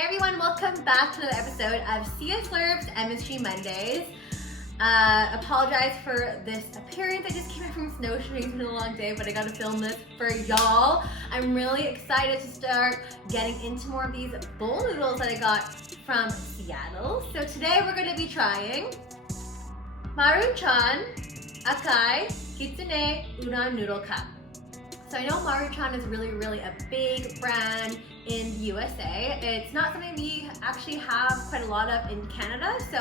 Hey everyone, welcome back to another episode of Sia Slurp's Chemistry Mondays. Apologize for this appearance. I just came back from snowshoeing. It's been a long day, but I gotta film this for y'all. I'm really excited to start getting into more of these bowl noodles that I got from Seattle. So today we're gonna be trying MARUCHAN AKAI KITSUNE Udon Noodle Cup. So I know MARUCHAN is really a big brand in the USA. It's not something we actually have quite a lot of in Canada, so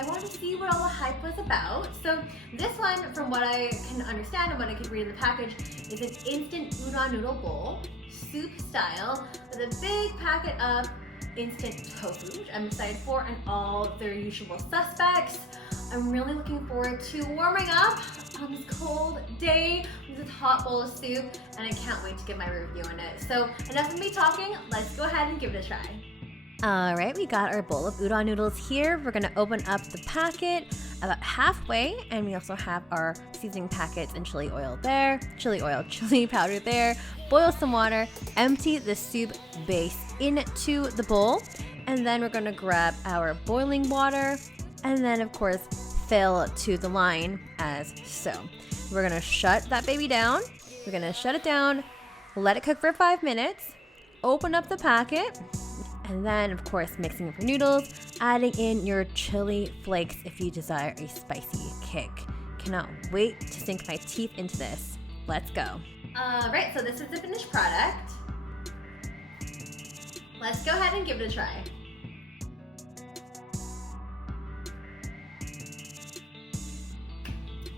I wanted to see what all the hype was about. So this one, from what I can understand and what I could read in the package, is an instant udon noodle bowl, soup style, with a big packet of instant tofu, which I'm excited for, and all of their usual suspects. I'm really looking forward to warming up on this cold day with this hot bowl of soup, and I can't wait to give my review on it. So enough of me talking, let's go ahead and give it a try. All right, we got our bowl of udon noodles here. We're gonna open up the packet about halfway, and we also have our seasoning packets and chili oil there, chili powder there. Boil some water, empty the soup base into the bowl, and then we're gonna grab our boiling water, and then of course fill to the line as so. We're gonna shut that baby down. We're gonna shut it down, let it cook for 5 minutes, open up the packet, and then of course mixing up your noodles, adding in your chili flakes if you desire a spicy kick. Cannot wait to sink my teeth into this. Let's go. Alright, so this is the finished product. Let's go ahead and give it a try.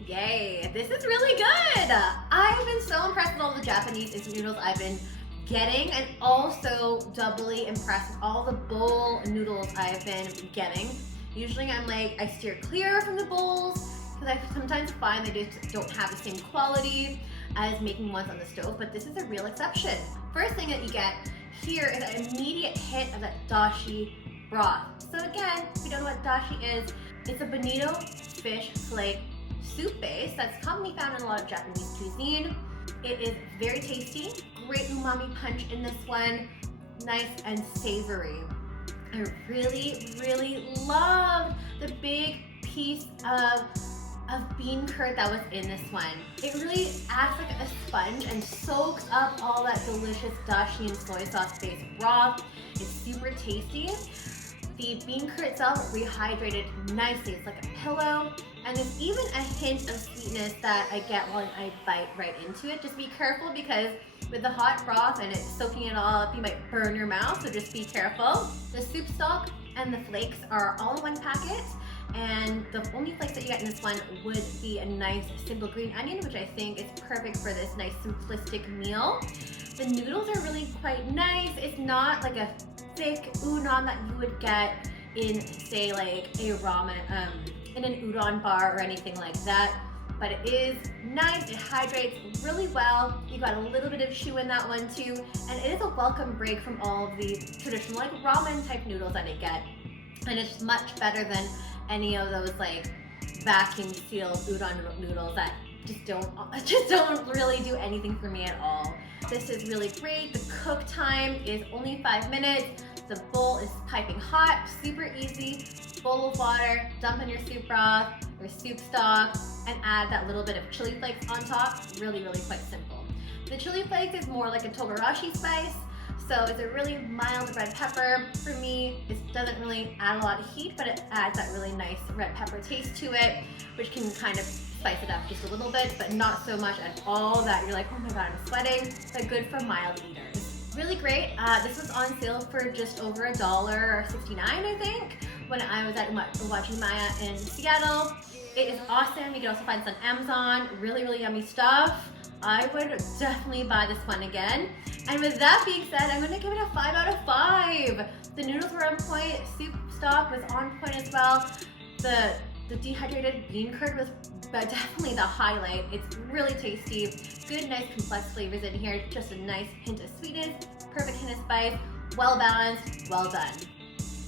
Yay, this is really good! I've been so impressed with all the Japanese instant noodles I've been getting, and also doubly impressed with all the bowl noodles I've been getting. Usually I steer clear from the bowls because I sometimes find they just don't have the same quality as making ones on the stove, but this is a real exception. First thing that you get here is an immediate hit of that Dashi Broth. So again, if you don't know what Dashi is, it's a bonito fish flake soup base that's commonly found in a lot of Japanese cuisine. It is very tasty, great umami punch in this one, nice and savory. I really loved the big piece of bean curd that was in this one. It really acts like a sponge and soaks up all that delicious dashi and soy sauce based broth. It's super tasty. The bean curd itself rehydrated nicely. It's like a pillow. And there's even a hint of sweetness that I get while I bite right into it. Just be careful because with the hot broth and it's soaking it all up, you might burn your mouth, so just be careful. The soup stock and the flakes are all in one packet, and the only flakes that you get in this one would be a nice simple green onion, which I think is perfect for this nice simplistic meal. The noodles are really quite nice. It's not like a thick udon that you would get in, say, like a ramen, in an udon bar or anything like that, but it is nice. It hydrates really well. You got a little bit of chew in that one too, and it is a welcome break from all of the traditional like ramen type noodles that I get, and it's much better than any of those like vacuum sealed udon noodles that just don't really do anything for me at all. This is really great. The cook time is only 5 minutes. The bowl is piping hot, super easy. Bowl of water, dump in your soup broth, your soup stock, and add that little bit of chili flakes on top. Really quite simple. The chili flakes is more like a togarashi spice, so it's a really mild red pepper. For me, it doesn't really add a lot of heat, but it adds that really nice red pepper taste to it, which can kind of spice it up just a little bit, but not so much at all that you're like, oh my god, I'm sweating, but good for mild eaters. Really great. This was on sale for just over $1.69, I think, when I was at Uwajimaya in Seattle. It is awesome. You can also find this on Amazon. Really yummy stuff. I would definitely buy this one again. And with that being said, I'm gonna give it a 5 out of 5. The noodles were on point. Soup stock was on point as well. The dehydrated bean curd was definitely the highlight. It's really tasty. Good, nice, complex flavors in here. Just a nice hint of sweetness, perfect hint of spice, well balanced, well done.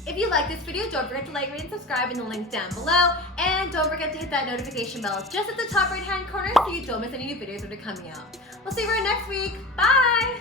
If you like this video, don't forget to like, rate, and subscribe in the link down below. And don't forget to hit that notification bell just at the top right hand corner so you don't miss any new videos that are coming out. We'll see you right next week. Bye!